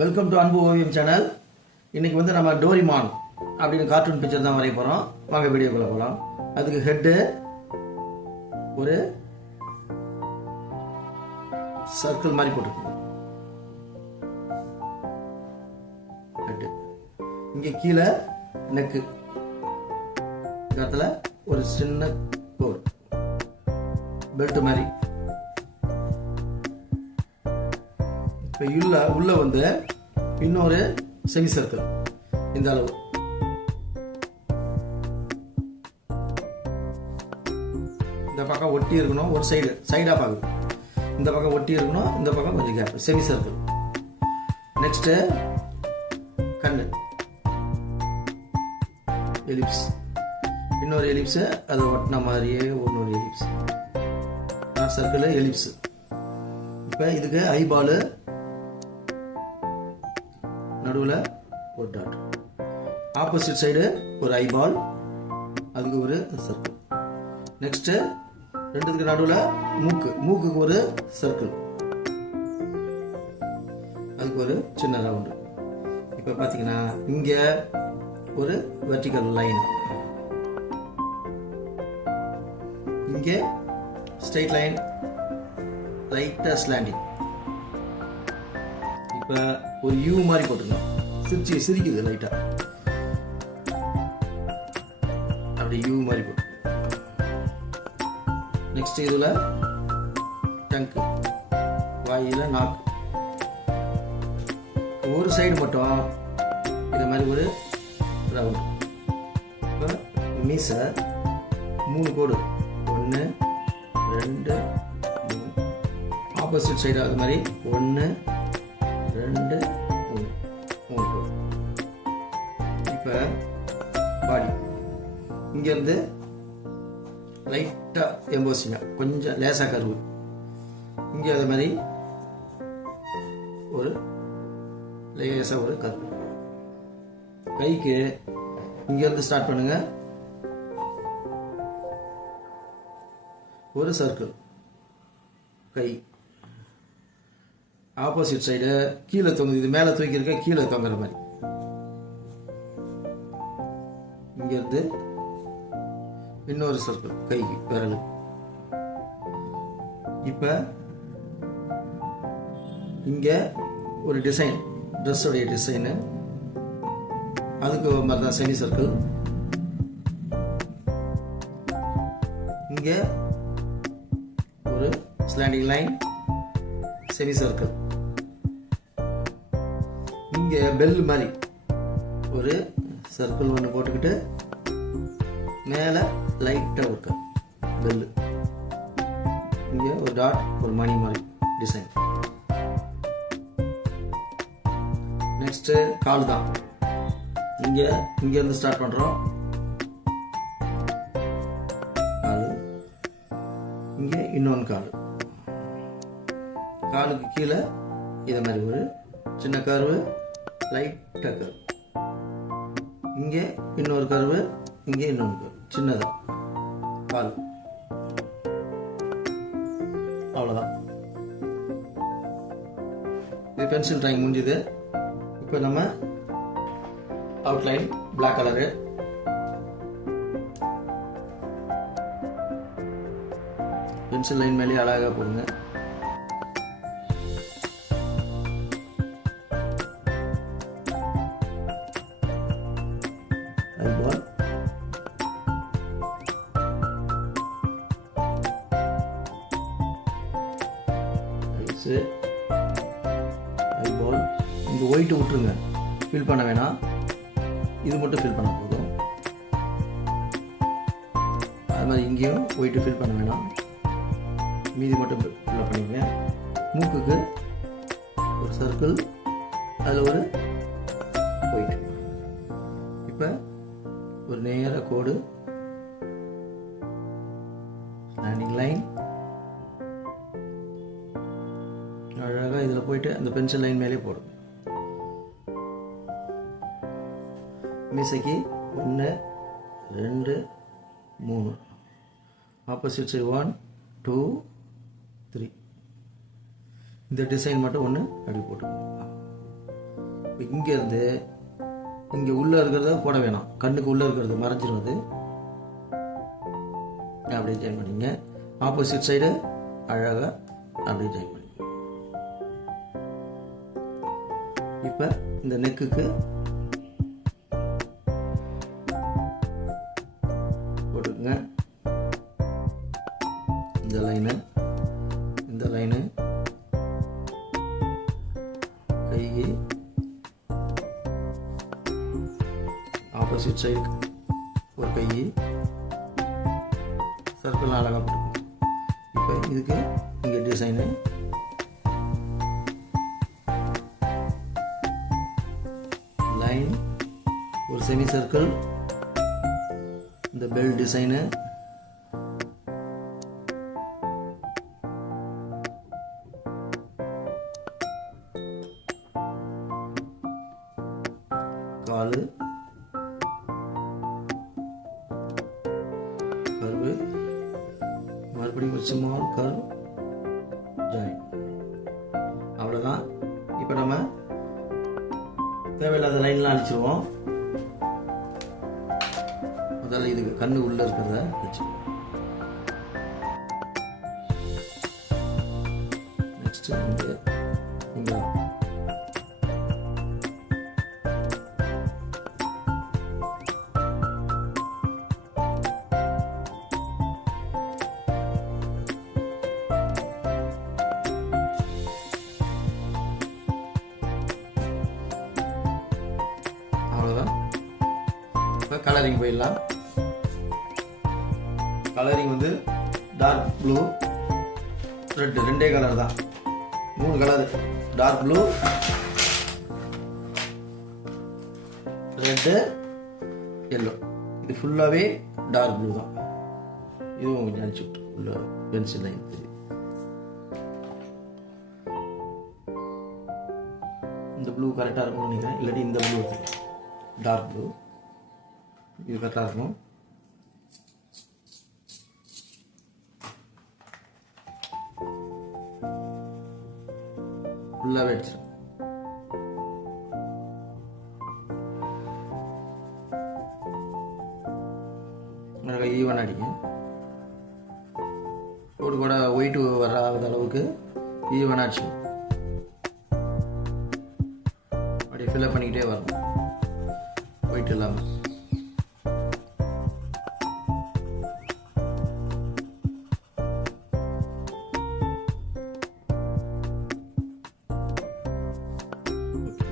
Welcome to அன்பு ஓவியம் channel. இன்னைக்கு வந்து நம்ம டோரிமான் அப்படின்னு கார்ட்டூன் பிக்சர் தான் வரைய போறோம். வாங்க வீடியோக்குள்ள போகலாம். அதுக்கு ஹெட்டு ஒரு சர்க்கிள் மாதிரி போட்டுருக்கோம். ஹெட்டு இங்க கீழே நெக்கு இடத்துல ஒரு சின்ன கோடு பெல்ட் மாதிரி. இப்போ உள்ள வந்து இன்னொரு செமி சர்க்கிள் இந்த அளவு. இந்த பக்கம் ஒட்டி இருக்கணும், ஒரு சைடா பார்க்கணும். இந்த பக்கம் ஒட்டி இருக்கணும், இந்த பக்கம் கொஞ்சம் கேப். Semi circle. நெக்ஸ்ட் கண்ணு எலிப்ஸ், இன்னொரு எலிப்ஸ், அதை ஒட்டின மாதிரியே இன்னொரு எலிப்ஸ். Circle ellipse. இப்போ இதுக்கு ஐபாலு நடுவில் ஒரு டாட், ஆப்போசிட் சைடு ஒரு ஐபால், அதுக்கு ஒரு சர்க்கிள். நெக்ஸ்ட் ரெண்டுத்துக்கு நடுவில் மூக்குக்கு ஒரு சர்க்கிள், அதுக்கு ஒரு சின்ன ரவுண்டு. இப்போ பார்த்தீங்கன்னா இங்கே ஒரு வெர்டிகல் லைன், இங்கே ஸ்ட்ரைட் லைன், லைட்டாக ஸ்லாண்டிங். இப்போ ஒரு யூ மாதிரி போட்டுருங்க. சிரிக்குது லைட்டா, அப்படி யூ மாதிரி போட்டு. நெக்ஸ்ட் இதுல டங்கு, வாயில நாக்கு. ஒரு சைடு மட்டும் இது மாதிரி ஒரு ரவுண்ட். இப்போ மீச 3 கோடு, 1 2 3. ஆப்போசிட் சைடு அது மாதிரி 1 2 3 கோடு. இப்போ பாடி இங்கேருந்து லைட்டாக எம்போசிங்க, கொஞ்சம் லேசாக கருவு. இங்கே அது மாதிரி ஒரு லேசாக ஒரு கருவு. கைக்கு இங்கேருந்து ஸ்டார்ட் பண்ணுங்க, ஒரு சர்க்கிள். கை ஆப்போசிட் சைடு கீழே தொங்குது, இது மேலே தூக்கியிருக்க கீழே தொங்குற மாதிரி. இங்கிருந்து இன்னொரு சர்க்கிள் கைக்கு விரலு. இப்ப இங்க ஒரு டிசைன், ட்ரெஸ்ஸோடைய டிசைனு, அதுக்கு மாதிரி தான் செமி சர்க்கிள். இங்க ஒரு ஸ்லாண்டிங் லைன், செமி சர்க்கிள். இங்க பெல் மாதிரி ஒரு சர்க்கிள் ஒன்று போட்டுக்கிட்டு மேல லைட்டா ஒரு பெல். இங்க ஒரு டாட், ஒரு மணி மாதிரி டிசைன். நெக்ஸ்ட் கால் தான். இங்க இருந்து ஸ்டார்ட் பண்றோம். கால், இங்க இன்னொன்று கால். காலுக்கு கீழே இதை மாதிரி ஒரு சின்ன கர்வு, லைட்டா கர்வு. இங்க இன்னொரு கர்வு, இங்க இன்னொன்று கர்வு, சின்னதா கால். அவ்வளவுதான். இது பென்சில் டிராயிங் முடிஞ்சது. இப்போ நம்ம outline black colour, pencil line மேலே அழகாக போடுங்க. Eyeball, eyeball. இங்க ஒயிட் விட்டுருங்க, ஃபில் பண்ண வேணாம். இது மட்டும் ஃபில் பண்ண போதும். அது மாதிரி இங்கேயும் ஒயிட் ஃபில் பண்ண வேணாம், மீதி மட்டும் ஃபில் பண்ணிங்க. மூக்குக்கு ஒரு சர்க்கிள், அதில் ஒரு ஒயிட். இப்போ ஒரு நேர கோடு, ஸ்லாண்டிங் லைன், அழகாக இதில் போயிட்டு அந்த பென்சில் லைன் மேலே போடும். மீசைக்கு 1 2 3, ஆப்போசிட் சைடு 1 2 3. இந்த டிசைன் மட்டும் ஒன்று அப்படி போட்டுக்கோங்க. இப்போ இங்கேருந்து இங்கே உள்ளே இருக்கிறத போட வேணாம், கண்ணுக்கு உள்ளே இருக்கிறது மறைஞ்சிரும். அது அப்படியே ஜாயின் பண்ணிங்க. ஆப்போசிட் சைடு அழகாக அப்படியே ஜாயின் பண்ணிங்க. இப்போ இந்த நெக்குக்கு போட்டுக்குங்க. இந்த லைனு கை ஆப்போசிட் சைடு ஒரு கை சர்க்கிள் அழகாக போட்டுக்கணும். இப்போ இதுக்கு இங்கே டிசைனு லைன், ஒரு செமி சர்க்கிள், இந்த பெல் டிசைனு, காலு, கர்வு, மறுபடியும் ஒரு ஸ்மால் கர்வ், ஜாயின். அவ்வளோதான். இப்போ நம்ம தேவையில்லாத லைன்லாம் அழிச்சிருவோம். முதல்ல இதுக்கு கண்ணு உள்ள இருக்கிறத வச்சுருவோம். நெக்ஸ்ட் இங்கே அவ்வளோதான். இப்போ கலரிங் போயிடலாம். கலரிங் வந்து டார்க் ப்ளூ, ரெட்டு, ரெண்டே கலர் தான், 3 colour. Dark blue, red, yellow. இது ஃபுல்லாகவே டார்க் ப்ளூ தான். இதுவும் கொஞ்சம் அடிச்சு விட்டு உள்ள பென்சில் லைன் தெரியும். இந்த ப்ளூ கரெக்டாக இருக்கும்னு நினைக்கிறேன். இல்லாட்டி இந்த ப்ளூ டார்க் ப்ளூ, இது கரெக்டாக இருக்கும். ஃபுல்லாகவே அடிச்சிடும். ஈவன் அடிங்க. கோடு கூட ஒயிட்டு வராத அளவுக்கு ஈவன் அடிச்சிடும். அப்படியே ஃபில்அப் பண்ணிக்கிட்டே வரணும், ஒயிட் இல்லாமல்.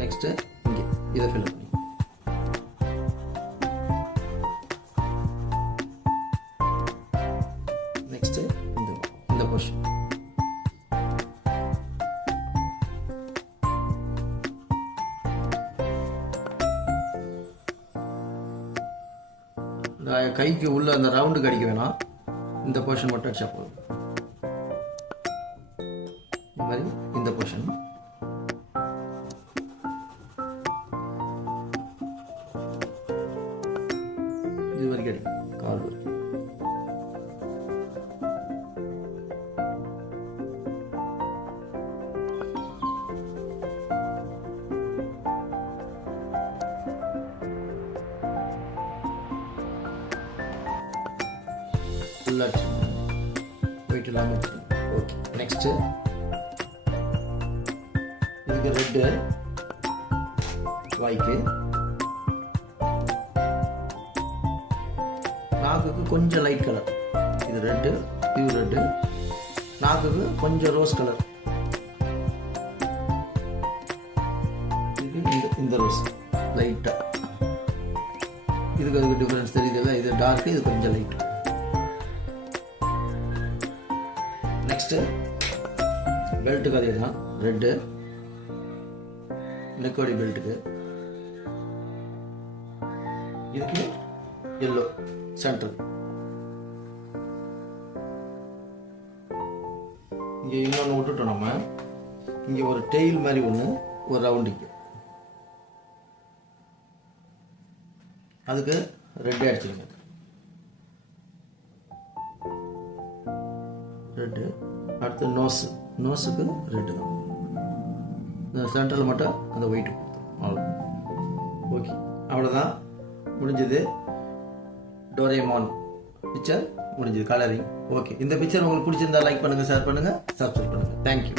நெக்ஸ்ட்டு இங்கே இதை ஃபில்அப் பண்ணி நெக்ஸ்ட்டு இந்த போர்ஷன் கைக்கு உள்ள அந்த ரவுண்டுக்கு அடிக்க வேணாம், இந்த போர்ஷன் மட்டும் அடிச்சா போதும். இந்த மாதிரி இந்த போர்ஷன் இது வரைக்கும் அடிக்கும், கால் வரைக்கும். ஃபுல்லாக போயிட்டு இல்லாமல். ஓகே, நெக்ஸ்ட்டு இதுக்கு ரெட்டு வாய்க்கு, நாக்குக்கு கொஞ்சம் லைட் கலர். இது ரெட்டு, இது ரெட்டு. நாக்குக்கு கொஞ்சம் ரோஸ் கலர். இது இந்த ரோஸ் லைட்டாக. இதுக்கு அதுக்கு டிஃப்ரென்ஸ் தெரியுதுல்ல, இது டார்க்கு, இது கொஞ்சம் லைட். நெக்ஸ்ட்டு பெல்ட்டுக்கு அதே தான், ரெட்டு நெக்கோடி பெல்ட்டுக்கு. இதுக்கு எல்லோ சென்டர். இங்கே இன்னொன்று விட்டுட்டோம் நம்ம. இங்கே ஒரு டெயில் மாதிரி ஒன்று, ஒரு ரவுண்டிக்கு, அதுக்கு ரெட்டே அடிச்சிருங்க. ரெட்டு. அடுத்து நோஸுக்கு ரெட்டு தான். இந்த சென்டரில் மட்டும் அந்த ஒயிட்டு கொடுத்தோம். ஓகே, அவ்வளோதான் முடிஞ்சது. டோரேமான் பிக்சர் முடிஞ்சது, கலரிங். ஓகே, இந்த பிக்சர் உங்களுக்கு பிடிச்சிருந்தா லைக் பண்ணுங்கள், ஷேர் பண்ணுங்கள், சப்ஸ்கிரைப் பண்ணுங்கள். தேங்க்யூ.